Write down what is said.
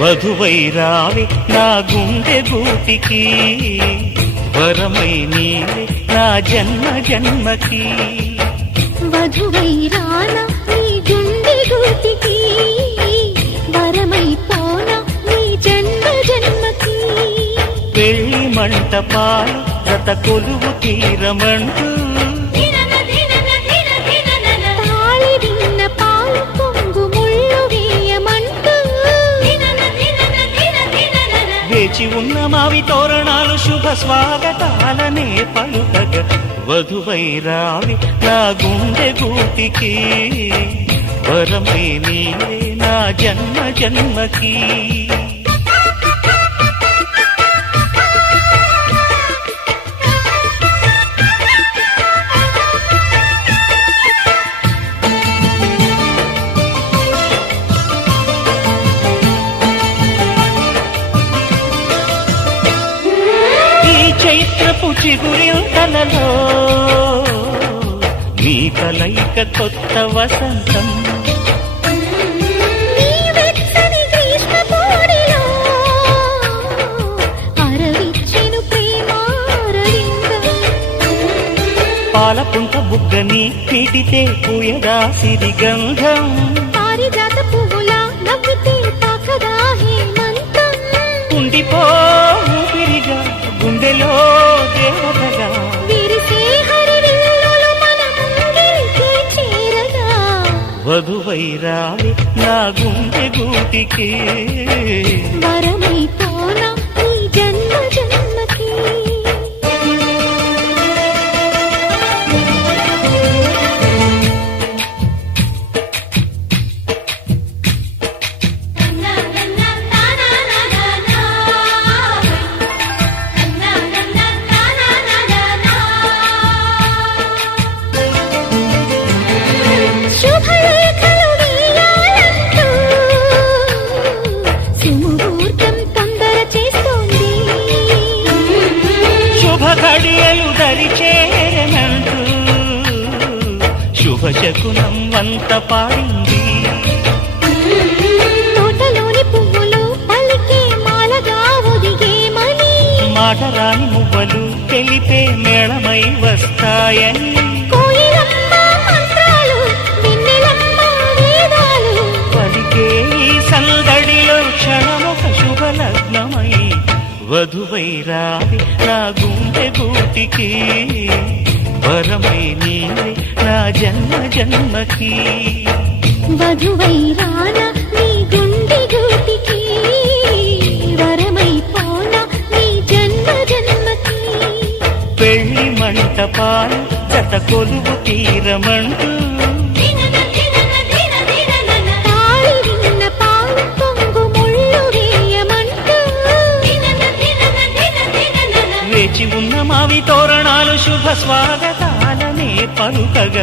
వధువై రావే నా గుండె గూటికి, వరమై నీవే నా జన్మ జన్మకి. వధువై రానా నీ గుండె గూటికి, వరమై పోనా నీ జన్మ జన్మకి. పెళ్లి మంటపాలు జత కొలువు తీరమంటూ, వేచి ఉన్న మావి తోరణాలు శుభ స్వాగతాలనే పలుకగ. వధువై రావి నా గుండె గూటికి, వరమై నీవే నా జన్మ జన్మకి. చైత్రపు చిగురింతలలో నీ కలయిక కొత్త వసంతం. పాలపుంట బుగ్గని పీటితే పూయదా సిరిగంధం. పారిజాత పువ్వులా నవ్వితే తాకదా హేమంతం. ఉండిపో ఊపిరిగా గుండెలో దేవతగా, విరిసే హరివిల్లులు మన ముంగిలికి చేరగా. వధువై రావే నా గుండె గూటికి, వరమై పోనా నీ జన్మ జన్మకి. శుభలేఖలు వేయాలంటూ సుముహూర్తం తొందర చేస్తోంది. శుభ ఘడియలు దరిచేరనంటూ శుభశకునం వంత పాడింది. తోటలోని పువ్వులు పలికే మాలగా ఒదిగేమని, మాటరాని మువ్వలు తెలిపే మేళమై వస్తాయని. కోయిలమ్మ మంత్రాలు వెన్నెలమ్మ వేదాలు, పలికే ఈ సందడిలో క్షణమొక శుభలగ్నమై. వధువై రావి నా గుండె గూటికి, వరమై నీవే నా జన్మ జన్మకి. వధువై రానా నీ గుండె గూటికి, వరమై పోనా నీ జన్మ జన్మకి. పెళ్లి మంటపాలు జత కొలువు తీరమంటూ, తాళి విన్న పాలు పొంగు ముళ్ళు వేయమంటూ. వేచి ఉన్న మావి తోరణాలు శుభ స్వాగతాలనే పలుకగ.